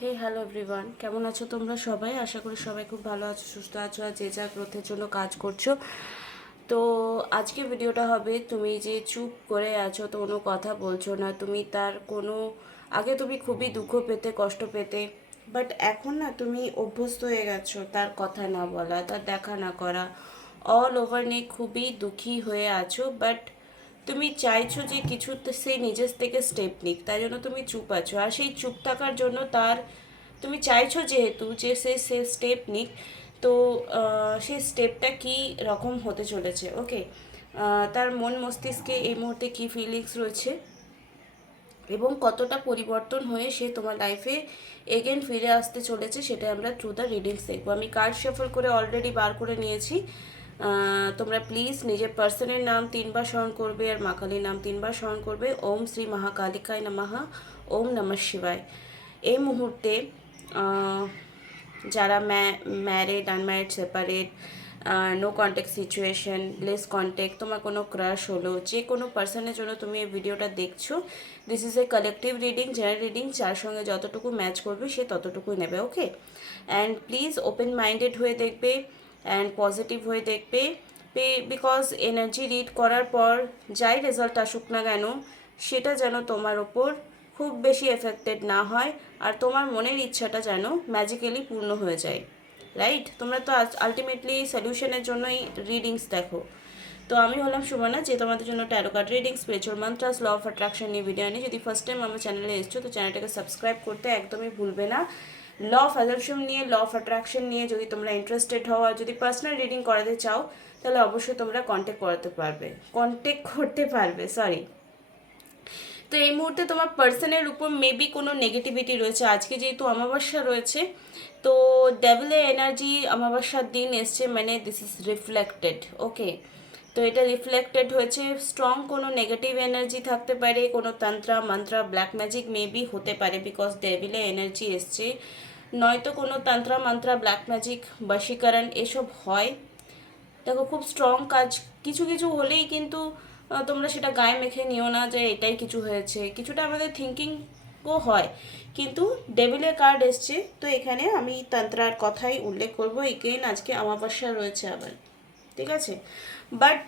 হে hello everyone, কেমন আছো তোমরা সবাই? আশা করি সবাই খুব ভালো আছো, সুস্থ আছো আর যে যা গ্রোথের জন্য কাজ করছো। তো আজকে ভিডিওটা হবে, তুমি যে চুপ করে আছো, তো কোনো কথা বলছো না, তুমি তার কোনো আগে তুমি খুবই দুঃখ পেতে, কষ্ট পেতে, বাট এখন না তুমি অভ্যস্ত হয়ে গেছো তার কথা না বলা, তার দেখা না করা, অল ওভার নিয়ে খুবই দুঃখী হয়ে আছো। বাট তুমি চাইছো যে কিছুতে সে নিজের থেকে স্টেপ নিক, তাই জন্য তুমি চুপ আছো। আর সেই চুপ থাকার জন্য তার তুমি চাইছো যেহেতু যে সে স্টেপ নিক, তো সেই স্টেপটা কী রকম হতে চলেছে, ওকে, তার মন মস্তিষ্কে এই মুহূর্তে কী ফিলিংস রয়েছে এবং কতটা পরিবর্তন হয়ে সে তোমার লাইফে এগেন ফিরে আসতে চলেছে, সেটা আমরা থ্রু দ্য রিডিংস দেখবো। আমি কার্ড শেফল করে অলরেডি বার করে নিয়েছি। তোমরা প্লিজ নিজের পার্সনের নাম 3বার স্মরণ করবে আর মা কালীর নাম 3বার স্মরণ করবে। ওম শ্রী মহাকালিকায় নমঃ, ওম নমঃ শিবায়। এই মুহূর্তে যারা married, unmarried, separate, no contact situation, less contact, তোমার কোনো ক্রাশ হলো, যে কোনো পার্সনের জন্য তুমি এই ভিডিওটা দেখছো, this is a collective reading, general reading, যার সঙ্গে যতটুকু ম্যাচ করবে সে ততটুকুই নেবে, ওকে। অ্যান্ড প্লিজ ওপেন মাইন্ডেড হয়ে দেখবে অ্যান্ড পজিটিভ হয়ে দেখবে, বিকজ এনার্জি রিড করার পর যাই রেজাল্ট আসুক না কেন, সেটা যেন তোমার ওপর খুব বেশি এফেক্টেড না হয় আর তোমার মনের ইচ্ছাটা যেন ম্যাজিক্যালি পূর্ণ হয়ে যায়, রাইট? তোমরা তো আলটিমেটলি সলিউশনের জন্যই রিডিংস দেখো। তো আমি হলাম সুমনা, যে তোমাদের জন্য tarot card reading, spiritual mantras, law of attraction নিয়ে ভিডিও নিয়ে। যদি ফার্স্ট টাইম আমার চ্যানেলে এসছো তো চ্যানেলটাকে সাবস্ক্রাইব করতে একদমই ভুলবে না। ল অফ অ্যাজাম্পশন নিয়ে, ল অফ অ্যাট্রাকশন নিয়ে যদি তোমরা ইন্টারেস্টেড হও আর যদি পার্সোনাল রিডিং করাতে চাও, তাহলে অবশ্যই তোমরা কন্ট্যাক্ট করতে পারবে, সরি। তো এই মুহূর্তে তোমার পার্সনের উপর মেবি কোনো নেগেটিভিটি রয়েছে। আজকে যেহেতু অমাবস্যা রয়েছে, তো ডেভিলের এনার্জি অমাবস্যার দিন এসছে, মানে দিস ইজ রিফ্লেক্টেড, ওকে। তো এটা রিফ্লেক্টেড হয়েছে, স্ট্রং কোনো নেগেটিভ এনার্জি থাকতে পারে, কোনো তন্ত্র মন্ত্র ব্ল্যাক ম্যাজিক মেবি হতে পারে, বিকজ ডেভিলের এনার্জি এসছে। নয়তো কোনো তন্ত্র মন্ত্র ব্ল্যাক ম্যাজিক বশীকরণ এসব হয়। দেখো, খুব স্ট্রং কাজ কিছু কিছু হলেই কিন্তু তোমরা সেটা গায়ে মেখে নিও না যে এটাই কিছু হয়েছে, কিছুটা আমাদের থিঙ্কিংও হয়। কিন্তু ডেভিলের কার্ড এসছে, তো এখানে আমি তন্ত্রার কথাই উল্লেখ করবো। এগেইন আজকে অমাবস্যা রয়েছে আবার, ঠিক আছে। বাট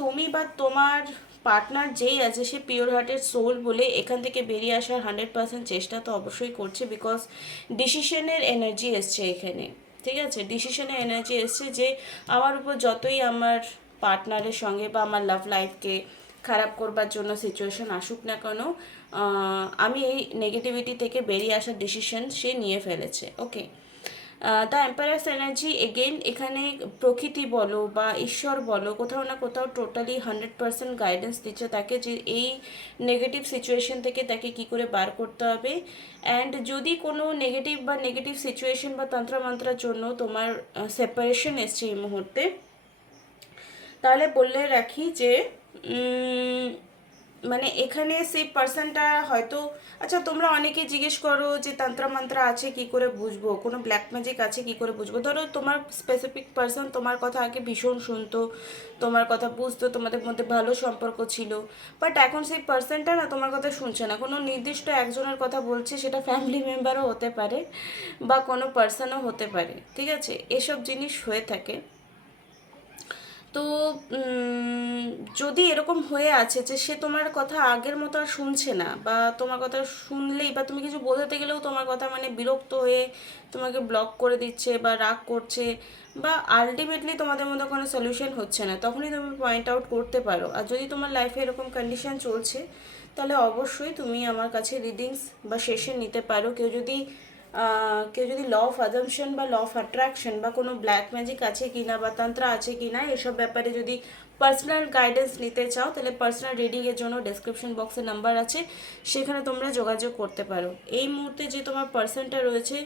তুমি বা তোমার পার্টনার যেই আছে সে পিওর হার্টের সোল বলে এখান থেকে বেরিয়ে আসার 100% চেষ্টা তো অবশ্যই করছে, বিকজ ডিসিশনের এনার্জি এসছে এখানে, ঠিক আছে। ডিসিশনের এনার্জি এসছে যে আমার উপর যতই আমার পার্টনারের সঙ্গে বা আমার লাভ লাইফকে খারাপ করবার জন্য সিচুয়েশন আসুক না কেন, আমি এই নেগেটিভিটি থেকে বেরিয়ে আসার ডিসিশন সে নিয়ে ফেলেছে, ওকে। দ্য এম্পায়ার্স এনার্জি এগেইন এখানে প্রকৃতি বলো বা ঈশ্বর বলো, কোথাও না কোথাও টোটালি 100% গাইডেন্স দিচ্ছে তাকে যে এই নেগেটিভ সিচুয়েশন থেকে তাকে কি করে বার করতে হবে। অ্যান্ড যদি কোনো নেগেটিভ সিচুয়েশন বা তন্ত্রমন্ত্রের জন্য তোমার সেপারেশন এসছে এই মুহূর্তে, তাহলে বললে রাখি যে মানে এখানে সেই পার্সনটা হয়তো, আচ্ছা তোমরা অনেকে জিজ্ঞেস করো যে তন্ত্র মন্ত্র আছে কি করে বুঝবো, কোনো ব্ল্যাক ম্যাজিক আছে কি করে বুঝবো। ধরো তোমার স্পেসিফিক পার্সন তোমার কথা আগে ভীষণ শুনতো, তোমার কথা বুঝতো, তোমাদের মধ্যে ভালো সম্পর্ক ছিল, বাট এখন সেই পার্সনটা না তোমার কথা শুনছে না, কোনো নির্দিষ্ট একজনের কথা বলছে, সেটা ফ্যামিলি মেম্বারও হতে পারে বা কোনো পার্সনও হতে পারে, ঠিক আছে। এসব জিনিস হয়ে থাকে। তো যদি এরকম হয়ে আছে যে সে তোমার কথা আগের মতো আর শুনছে না, বা তোমার কথা শুনলেই বা তুমি কিছু বোঝাতে গেলেও তোমার কথা মানে বিরক্ত হয়ে তোমাকে ব্লক করে দিচ্ছে বা রাগ করছে, বা আলটিমেটলি তোমাদের মধ্যে কোনো সলিউশন হচ্ছে না, তখনই তুমি পয়েন্ট আউট করতে পারো। আর যদি তোমার লাইফে এরকম কন্ডিশন চলছে, তাহলে অবশ্যই তুমি আমার কাছে রিডিংস বা সেশন নিতে পারো। কেউ যদি ল অফ অ্যাজাম্পশন বা ল অফ অ্যাট্রাকশন বা কোনো ব্ল্যাক ম্যাজিক আছে কিনা বা তন্ত্র আছে কিনা এসব ব্যাপারে যদি পার্সোনাল গাইডেন্স নিতে চাও, তাহলে পার্সোনাল রিডিংয়ের জন্য ডেসক্রিপশন বক্সে নাম্বার আছে, সেখানে তোমরা যোগাযোগ করতে পারো। এই মুহূর্তে যে তোমার পার্সনটা রয়েছে,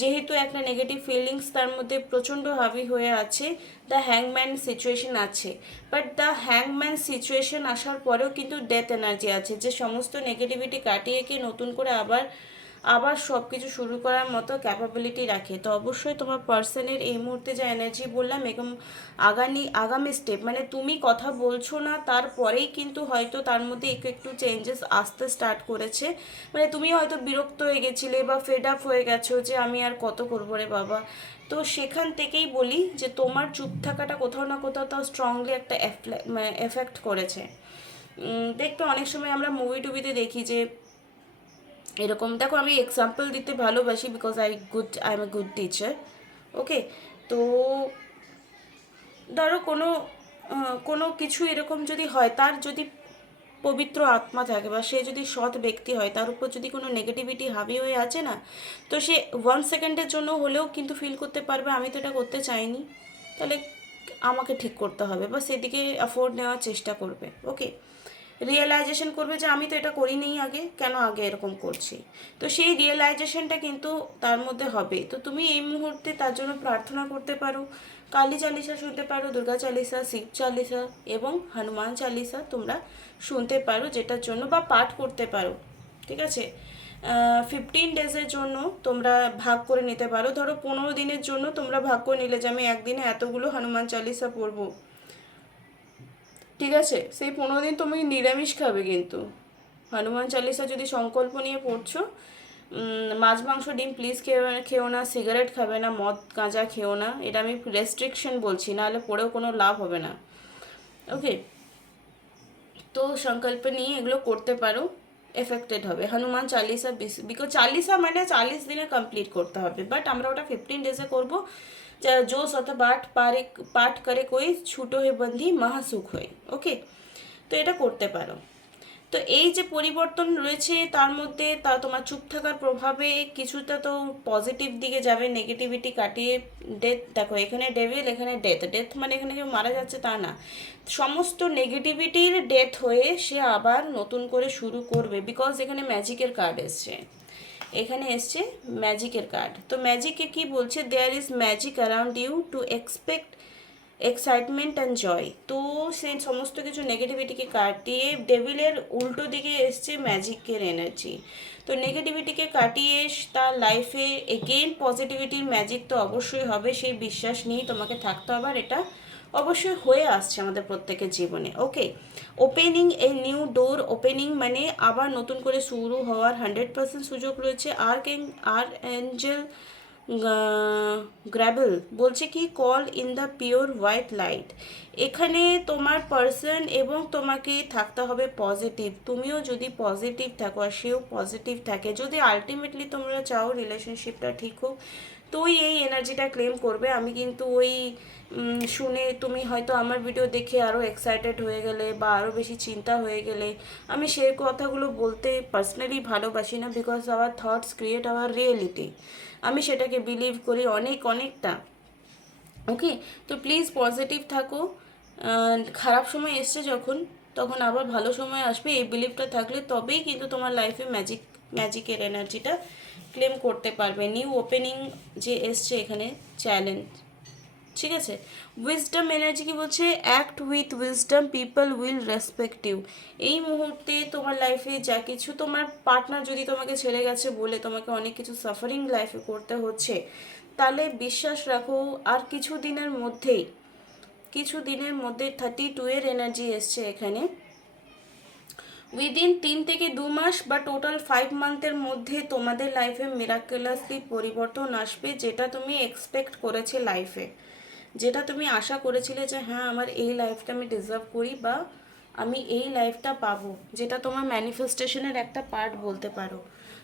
যেহেতু একটা নেগেটিভ ফিলিংস তার মধ্যে প্রচণ্ড হাবি হয়ে আছে, দ্য হ্যাংম্যান সিচুয়েশন আছে, বাট দ্য হ্যাংম্যান সিচুয়েশন আসার পরেও কিন্তু ডেথ এনার্জি আছে, যে সমস্ত নেগেটিভিটি কাটিয়ে কি নতুন করে আবার আবার সব কিছু শুরু করার মতো ক্যাপাবিলিটি রাখে। তো অবশ্যই তোমার পার্সনের এই মুহূর্তে যে এনার্জি বললাম এরকম আগামী স্টেপ, মানে তুমি কথা বলছো না তারপরেই কিন্তু হয়তো তার মধ্যে একটু একটু চেঞ্জেস আসতে স্টার্ট করেছে। মানে তুমি হয়তো বিরক্ত হয়ে গেছিলে বা ফেড আপ হয়ে গেছো যে আমি আর কত করবো রে বাবা। তো সেখান থেকেই বলি যে তোমার চুপ থাকাটা কোথাও না কোথাও তাও স্ট্রংলি একটা এফেক্ট করেছে। দেখতো অনেক সময় আমরা মুভি টুভিতে দেখি যে এরকম, দেখো আমি এক্সাম্পল দিতে ভালোবাসি because I am a good teacher. Okay, তো ধরো কোনো কোনো কিছু এরকম যদি হয়, তার যদি পবিত্র আত্মা থাকে বা সে যদি সৎ ব্যক্তি হয়, তার উপর যদি কোনো নেগেটিভিটি হাবি হয়ে আছে না, তো সে 1 সেকেন্ডের জন্য হলেও কিন্তু ফিল করতে পারবে আমি তো এটা করতে চাইনি, তাহলে আমাকে ঠিক করতে হবে, বা সেদিকে অ্যাফোর্ড নেওয়ার চেষ্টা করবে। ওকে, রিয়েলাইজেশন করবে যে আমি তো এটা করিনি আগে, কেন আগে এরকম করছি। তো সেই রিয়েলাইজেশনটা কিন্তু তার মধ্যে হবে। তো তুমি এই মুহূর্তে তার জন্য প্রার্থনা করতে পারো, কালী চালিসা শুনতে পারো, দুর্গা চালিসা, শিব চালিসা এবং হনুমান চালিসা তোমরা শুনতে পারো, যেটার জন্য বা পাঠ করতে পারো। ঠিক আছে, 15 ডেজের জন্য তোমরা ভাগ করে নিতে পারো। ধরো 15 দিনের জন্য তোমরা ভাগ করে নিলে যে আমি একদিনে এতগুলো হনুমান চালিসা পড়বো। ঠিক আছে, সেই 15 দিন তুমি নিরামিষ খাবে, কিন্তু হনুমান চালিসা যদি সংকল্প নিয়ে পড়ছো, মাছ মাংস ডিম প্লিজ খেও না, সিগারেট খাবে না, মদ গাঁজা খেও না, এটা আমি রেস্ট্রিকশন বলছি, নাহলে পড়েও কোনো লাভ হবে না। ওকে, তো সংকল্প নিয়ে এগুলো করতে পারো, এফেক্টেড হবে। হনুমান চালিসা বিকজ চালিসা মানে 40 দিনে কমপ্লিট করতে হবে, বাট আমরা ওটা 15 ডেজে করবো। जो सत पाठ करे कोई छूटो है बंदी महासुख হয়। ওকে, তো এটা করতে পারো। তো এই যে পরিবর্তন রয়েছে তার মধ্যে তা তোমার চুপ থাকার প্রভাবে কিছুটা তো পজিটিভ দিকে যাবে, নেগেটিভিটি কাটিয়ে। ডেথ দেখো, এখানে ডেভিল, এখানে ডেথ। ডেথ মানে এখানে কেউ মারা যাচ্ছে তা না, সমস্ত নেগেটিভিটির ডেথ হয়ে সে আবার নতুন করে শুরু করবে, বিকজ এখানে ম্যাজিকের কার্ড এসছে। এখানে এসছে ম্যাজিকের কার্ড। তো ম্যাজিকে কি বলছে, there is magic around you to expect excitement and joy. তো সেই সমস্ত কিছু নেগেটিভিটিকে কাটিয়ে ডেভিলের উল্টো দিকে এসছে ম্যাজিকের এনার্জি। তো নেগেটিভিটিকে কাটিয়ে তার লাইফে এগেইন পজিটিভিটির ম্যাজিক তো অবশ্যই হবে, সেই বিশ্বাস নিয়েই তোমাকে থাকতে হবে, আর এটা অবশ্যই হয়ে আসছে আমাদের প্রত্যেকের জীবনে। Okay, opening a new door, opening মানে আবার নতুন করে শুরু হওয়ার 100% সুযোগ রয়েছে। আর অ্যাঞ্জেল গ্র্যাবেল বলছে কি, call in the pure white light. এখানে তোমার পার্সন এবং তোমাকে থাকতে হবে পজিটিভ। তুমিও যদি পজিটিভ থাকো আর সেও পজিটিভ থাকে, যদি আলটিমেটলি তোমরা চাও রিলেশনশিপটা ঠিক হোক, তো এই এনার্জিটা ক্লেম করবে। আমি কিন্তু ওই শুনে তুমি হয়তো আমার ভিডিও দেখে আরও এক্সাইটেড হয়ে গেলে বা আরও বেশি চিন্তা হয়ে গেলে, আমি সেই কথাগুলো বলতে পার্সোনালি ভালোবাসি না, because our thoughts create hour reality. আমি সেটাকে বিলিভ করি অনেকটা। ওকে, তো প্লিজ পজিটিভ থাকো। খারাপ সময় এসছে যখন, তখন আবার ভালো সময় আসবে, এই বিলিভটা থাকলে তবেই কিন্তু তোমার লাইফে ম্যাজিকের এনার্জিটা ক্লেম করতে পারবে। নিউ ওপেনিং যে এসছে এখানে, চ্যালেঞ্জ। ঠিক আছে, উইজডম এনার্জি কি বলছে, act with wisdom, people will respect you. এই মুহূর্তে তোমার লাইফে যা কিছু, তোমার পার্টনার যদি তোমাকে ছেড়ে গেছে বলে তোমাকে অনেক কিছু সাফারিং লাইফে করতে হচ্ছে, তাহলে বিশ্বাস রাখো আর কিছু দিনের মধ্যে 32 এনার্জি এসছে এখানে। উইদিন 3 থেকে 2 মাস বা টোটাল 5 মান্থের মধ্যে তোমাদের লাইফে মিরাকুলাসলি পরিবর্তন আসবে, যেটা তুমি এক্সপেক্ট করেছে লাইফে, যেটা তুমি আশা করেছিলে যে হ্যাঁ আমার এই লাইফটা আমি ডিজার্ভ করি বা আমি এই লাইফটা পাবো, যেটা তোমার ম্যানিফেস্টেশনের একটা পার্ট বলতে পারো।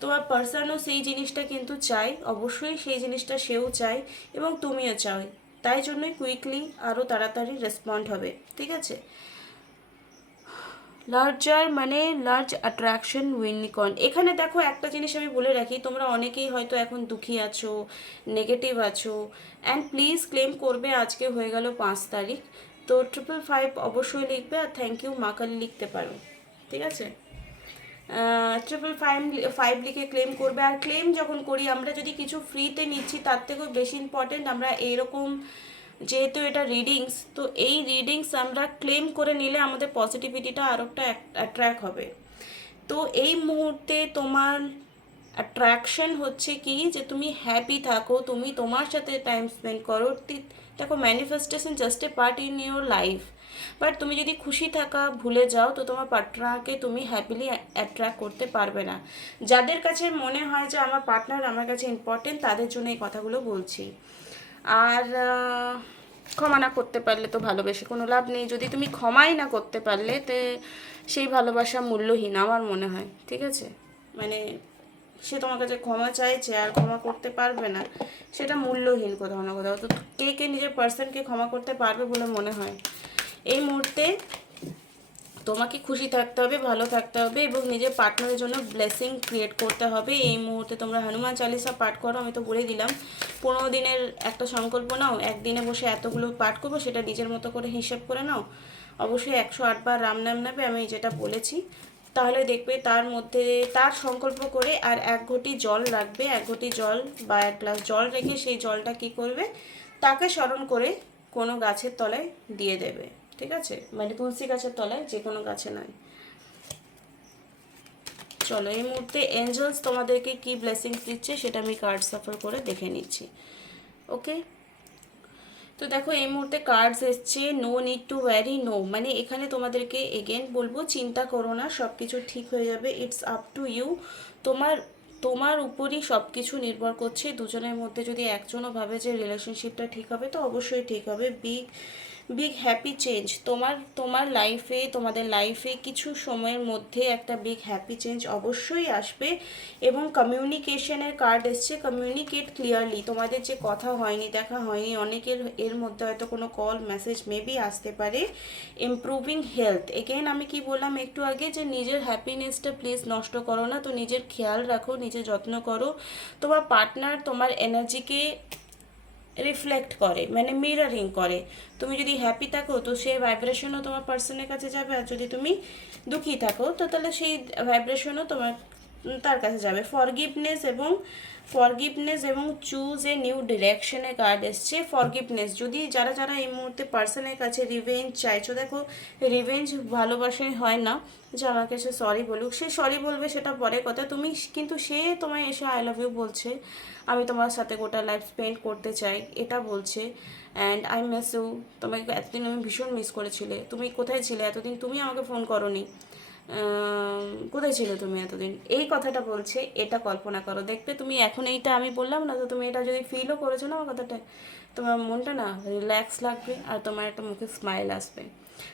তোমার পার্সনও সেই জিনিসটা কিন্তু চাই, অবশ্যই সেই জিনিসটা সেও চায় এবং তুমিও চাও, তাই জন্যই কুইকলি আরও তাড়াতাড়ি রেসপন্ড হবে। ঠিক আছে, লার্জার মানে লার্জ অ্যাট্রাকশন ইউনিকর্ন। এখানে দেখো একটা জিনিস আমি বলে রাখি, তোমরা অনেকেই হয়তো এখন দুঃখী আছো, নেগেটিভ আছো, অ্যান্ড প্লিজ ক্লেম করবে। আজকে হয়ে গেল 5 তারিখ, তো 555 অবশ্যই লিখবে, আর থ্যাংক ইউ মা কালী লিখতে পারো। ঠিক আছে, 555 লিখে ক্লেম করবে। আর ক্লেম যখন করি আমরা, যদি কিছু ফ্রিতে নিচ্ছি তার থেকেও বেশি ইম্পর্টেন্ট আমরা এরকম, যেহেতু এটা রিডিংস, তো এই রিডিংস আমরা ক্লেম করে নিলে আমাদের পজিটিভিটিটা আরও একটা অ্যাট্রাক্ট হবে। তো এই মুহূর্তে তোমার অ্যাট্রাকশন হচ্ছে কি যে তুমি হ্যাপি থাকো, তুমি তোমার সাথে টাইম স্পেন্ড করো। দেখো, manifestation just a part in your life, but তুমি যদি খুশি থাকা ভুলে যাও তো তোমার পার্টনারকে তুমি হ্যাপিলি অ্যাট্রাক্ট করতে পারবে না। যাদের কাছে মনে হয় যে আমার পার্টনার আমার কাছে ইম্পর্টেন্ট, তাদের জন্য এই কথাগুলো বলছি। আর ক্ষমা না করতে পারলে তো ভালোবেসে কোনো লাভ নেই। যদি তুমি ক্ষমাই না করতে পারলে তে সেই ভালোবাসা মূল্যহীন আমার মনে হয়, ঠিক আছে? মানে সে তোমার কাছে ক্ষমা চাইছে আর ক্ষমা করতে পারবে না, সেটা মূল্যহীন কোথাও না কোথাও। তো কে কে নিজের পার্সনকে ক্ষমা করতে পারবে বলে মনে হয়? এই মুহূর্তে তোমাকে খুশি থাকতে হবে, ভালো থাকতে হবে এবং নিজের পার্টনারের জন্য ব্লেসিং ক্রিয়েট করতে হবে। এই মুহূর্তে তোমরা হনুমান চালিসা পাঠ করো, আমি তো বলে দিলাম। 15 দিনের একটা সংকল্প নাও, একদিনে বসে এতগুলো পাঠ করবো, সেটা নিজের মতো করে হিসেব করে নাও। অবশ্যই 108 বার রাম নাম নেবে, আমি যেটা বলেছি। তাহলে দেখবে তার মধ্যে তার সংকল্প করে আর 1 ঘটি জল রাখবে, 1 ঘটি জল বা 1 গ্লাস জল রেখে সেই জলটা কি করবে, তাকে স্মরণ করে কোনো গাছের তলায় দিয়ে দেবে, ঠিক আছে? মানে তুলসী গাছের তলায়, যে কোনো গাছে নয়। চলো এই মুহূর্তে এঞ্জেলস তোমাদেরকে কি ব্লেসিংস দিচ্ছে সেটা আমি কার্ড সাফার করে দেখে নিচ্ছি। ওকে, তো দেখো এই মুহূর্তে কার্ডস এসছে no need to worry, no মানে এখানে তোমাদেরকে এগেন বলবো চিন্তা করো না, সব কিছু ঠিক হয়ে যাবে। It's up to you. তোমার তোমার উপরই সব কিছু নির্ভর করছে। দুজনের মধ্যে যদি একজনও ভাবে যে রিলেশনশিপটা ঠিক হবে তো অবশ্যই ঠিক হবে। বিগ বিগ হ্যাপি চেঞ্জ তোমার তোমার লাইফে, তোমাদের লাইফে কিছু সময়ের মধ্যে একটা বিগ হ্যাপি চেঞ্জ অবশ্যই আসবে। এবং কমিউনিকেশনের কার্ড এসছে, কমিউনিকেট ক্লিয়ারলি। তোমাদের যে কথা হয়নি, দেখা হয়নি, অনেকের এর মধ্যে হয়তো কোনো কল মেসেজ মেবি আসতে পারে। ইমপ্রুভিং হেলথ, এগেন আমি কি বললাম একটু আগে যে নিজের হ্যাপিনেসটা প্লিজ নষ্ট করো না। তো নিজের খেয়াল রাখো, নিজের যত্ন করো। তোমার পার্টনার তোমার এনার্জিকে রিফ্লেক্ট করে, মানে মিরারিং করে। তুমি যদি হ্যাপি থাকো তো সেই ভাইব্রেশনও তোমার পার্সনের কাছে যাবে, আর যদি তুমি দুঃখী থাকো তো তাহলে সেই ভাইব্রেশনও তোমার তার কাছে যাবে। ফরগিভনেস এবং চুজ এ নিউ ডিরেকশনে কার্ড এসছে। ফরগিভনেস, যদি যারা যারা এই মুহূর্তে পার্সনের কাছে রিভেঞ্জ চাইছো, দেখো রিভেঞ্জ ভালোবাসায় হয় না যে আমাকে সে সরি বলুক, সে সরি বলবে সেটা পরে কথা। তুমি কিন্তু সে তোমায় এসে আই লাভ ইউ বলছে, আমি তোমার সাথে গোটা লাইফ স্পেন্ড করতে চাই এটা বলছে। অ্যান্ড আই মিস ইউ, তোমাকে এতদিন আমি ভীষণ মিস করেছিলে, তুমি কোথায় ছিলে এতদিন, তুমি আমাকে ফোন করোনি, কোথায় ছিলে তুমি এতদিন, এই কথাটা বলছে। এটা কল্পনা করো, দেখবে তুমি এখন এইটা আমি বললাম না তো তুমি এটা যদি ফিলও করেছো না আমার কথাটা, তোমার মনটা না রিল্যাক্স লাগবে আর তোমার একটা মুখে স্মাইল আসবে।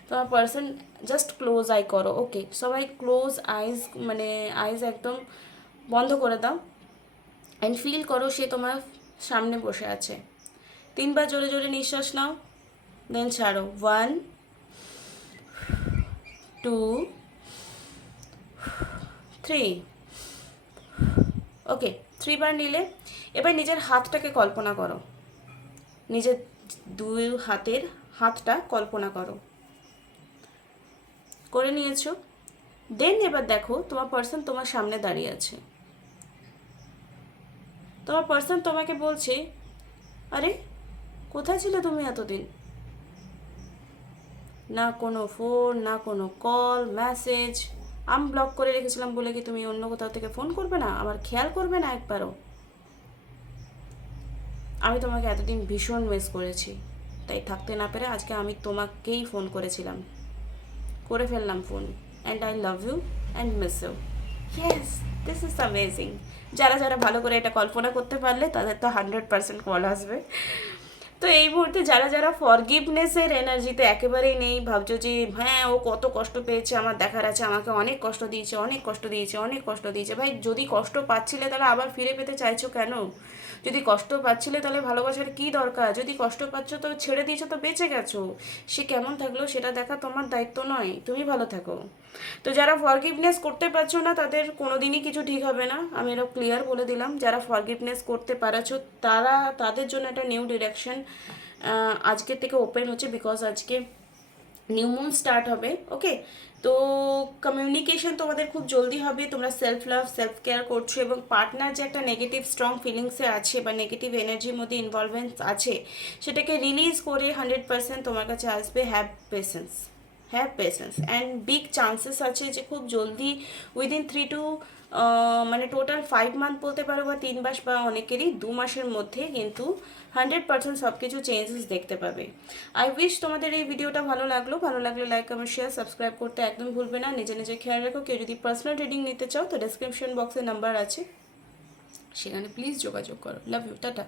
তোমার পার্সন জাস্ট ক্লোজ আই করো, ওকে সবাই ক্লোজ আইজ, মানে আইজ একদম বন্ধ করে দাও অ্যান্ড ফিল করো সে তোমার সামনে বসে আছে। 3 বার জোরে জোরে নিঃশ্বাস নাও, দেন ছাড়ো। 1 2 3, ওকে 3 বার নিলে এবার নিজের হাতটাকে কল্পনা করো, নিজের 2 হাতের হাতটা কল্পনা করো, করে নিয়েছো। দেন এবার দেখো তোমার পার্সন তোমার সামনে দাঁড়িয়ে আছে। তোমার পার্সন তোমাকে বলছে, আরে কোথায় ছিলে তুমি এতদিন? না কোনো ফোন, না কোনো কল মেসেজ, আমি ব্লক করে রেখেছিলাম বলে কি তুমি অন্য কোথাও থেকে ফোন করবে না, আমার খেয়াল করবে না একবারও? আমি তোমাকে এতদিন ভীষণ মিস করেছি, তাই থাকতে না পেরে আজকে আমি তোমাকেই ফোন করেছিলাম, করে ফেললাম phone. And I love you and miss you. Yes, this is amazing. যারা যারা ভালো করে এটা কল্পনা করতে পারলে তাদের তো 100% কল আসবে। তো এই মুহূর্তে যারা যারা ফরগিভনেসের এনার্জিতে একেবারেই নেই, ভাবছো যে হ্যাঁ ও কত কষ্ট পেয়েছে আমার দেখার আছে, আমাকে অনেক কষ্ট দিয়েছে, অনেক কষ্ট দিয়েছে, অনেক কষ্ট দিয়েছে। ভাই যদি কষ্ট পাচ্ছিলে তাহলে আবার ফিরে পেতে চাইছো কেন? যদি কষ্ট পাচ্ছিলে তাহলে ভালোবাসার কী দরকার? যদি কষ্ট পাচ্ছ তো ছেড়ে দিয়েছো তো বেঁচে গেছো, সে কেমন থাকলো সেটা দেখা তোমার দায়িত্ব নয়, তুমি ভালো থাকো। তো যারা ফরগিভনেস করতে পারছো না তাদের কোনো দিনই কিছু ঠিক হবে না, আমি এটা ক্লিয়ার বলে দিলাম। যারা ফরগিভনেস করতে পারছো তারা, তাদের জন্য একটা নিউ ডিরেকশন আজকের থেকে ওপেন হচ্ছে, বিকজ আজকে নিউ মুন স্টার্ট হবে। ওকে, তো কমিউনিকেশন তোমাদের খুব জলদি হবে। তোমরা সেলফ লাভ, সেলফ কেয়ার করছো এবং পার্টনার যে একটা নেগেটিভ স্ট্রং ফিলিংসে আছে বা নেগেটিভ এনার্জির মধ্যে ইনভলভমেন্ট আছে সেটাকে রিলিজ করে 100% তোমার কাছে আসবে। Have patience. Have patience and big chances আছে যে খুব জলদি উইদিন 3 টু মানে টোটাল 5 মান্থ বলতে পারো বা 3 মাস বা অনেকেরই 2 মাসের মধ্যে কিন্তু 100% সব কিছু চেঞ্জেস দেখতে পাবে। আই উইশ তোমাদের এই ভিডিওটা ভালো লাগলে লাইক কমেন্ট শেয়ার সাবস্ক্রাইব করতে একদম ভুলবে না। নিজে খেয়াল রাখো। কেউ যদি পার্সোনাল রিডিং নিতে চাও তো ডেসক্রিপশন বক্সে নাম্বার আছে, সেখানে প্লিজ যোগাযোগ করো। Love you, tata.